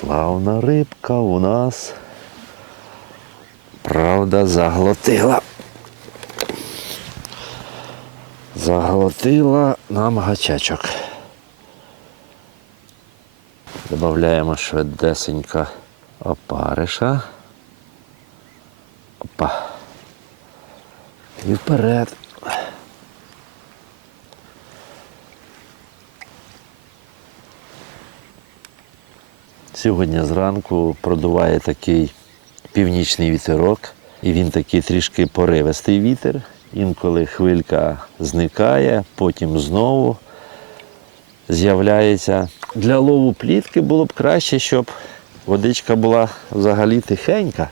Славна рибка у нас. Правда, заглотила. Заглотила нам гачачок. Добавляємо швидесенько опариша. Опа. І вперед. Сьогодні зранку продуває такий північний вітерок, і він такий трішки поривистий вітер. Інколи хвилька зникає, потім знову з'являється. Для лову плітки було б краще, щоб водичка була взагалі тихенька.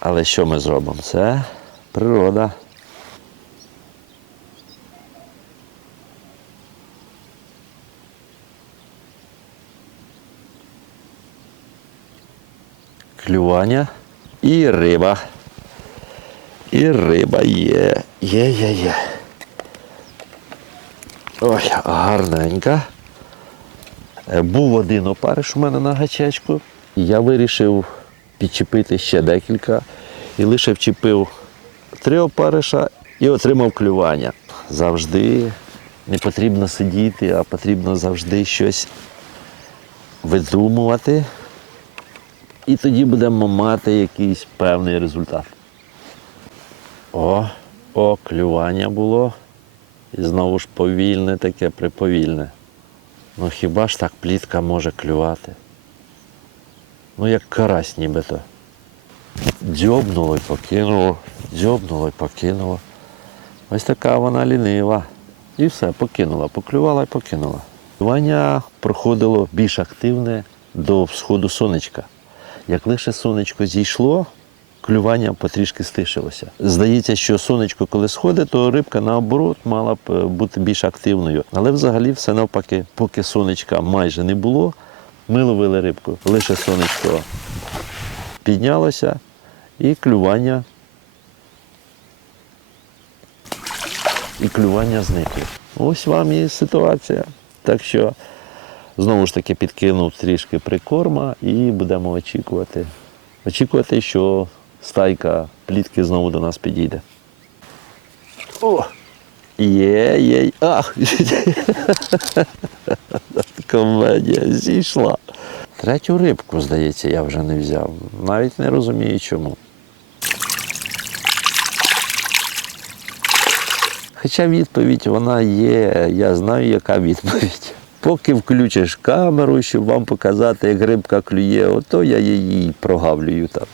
Але що ми зробимо? Це природа. Клювання і риба. І риба є. Є, є, є. Ой, гарненька. Е, Був один опариш у мене на гачечку. Я вирішив підчепити ще декілька. І лише вчепив три опариша і отримав клювання. Завжди не потрібно сидіти, а потрібно завжди щось видумувати. І тоді будемо мати якийсь певний результат. О, о, клювання було. І знову ж повільне таке, приповільне. Ну хіба ж так плітка може клювати? Ну як карась нібито. Дзьобнуло й покинуло, дзьобнуло й покинуло. Ось така вона лінива. І все, покинула, поклювала і покинула. Клювання проходило більш активне до сходу сонечка. Як лише сонечко зійшло, клювання потрішки стишилося. Здається, що сонечко, коли сходить, то рибка наоборот мала б е, бути більш активною. Але взагалі все навпаки, поки сонечка майже не було, ми ловили рибку. Лише сонечко піднялося і клювання. І клювання зникли. Ось вам і ситуація. Так що знову ж таки підкинув трішки прикорма і будемо очікувати. Очікувати, що стайка плітки знову до нас підійде. О! Є, є. Ах! Комедія зійшла. Третю рибку, здається, я вже не взяв. Навіть не розумію чому. Хоча відповідь вона є, я знаю, яка відповідь. Поки включиш камеру, щоб вам показати, як рибка клює, ото я її прогавлюю там.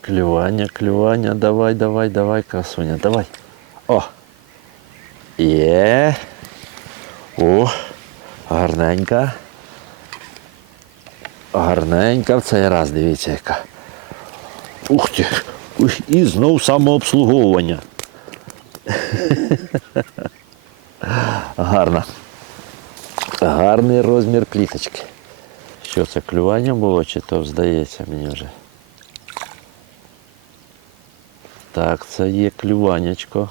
Клювання, клювання, давай, давай, давай, красуня, давай. О! Є. О, гарненька. Гарненька в цей раз, дивіться яка. Ух ти! І знов самообслуговування. Гарно. Гарний розмір пліточки. Що це клювання було, чи то здається мені вже? Так, це є клюванячко.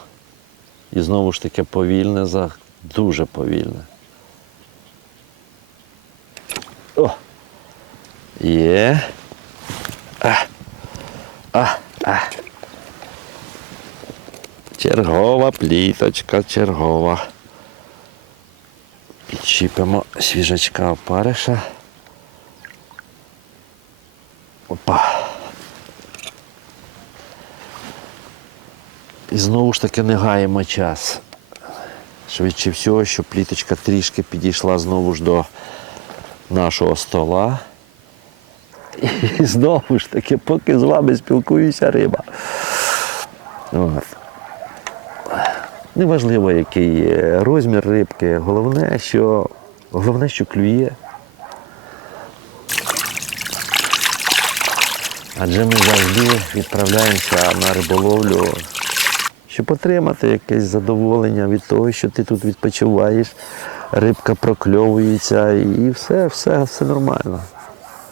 І знову ж таки повільне, дуже повільне. О! Є. А. А. А. Чергова пліточка, чергова. Підчіпимо свіжачка опариша. Опа. І знову ж таки не гаємо час. Швидше всього, щоб пліточка трішки підійшла знову ж до нашого стола. І знову ж таки, поки з вами спілкуюся, риба. От. Неважливо, який розмір рибки, головне, що, головне, що клює. Адже ми завжди відправляємося на риболовлю, щоб отримати якесь задоволення від того, що ти тут відпочиваєш, рибка прокльовується і все, все, все нормально.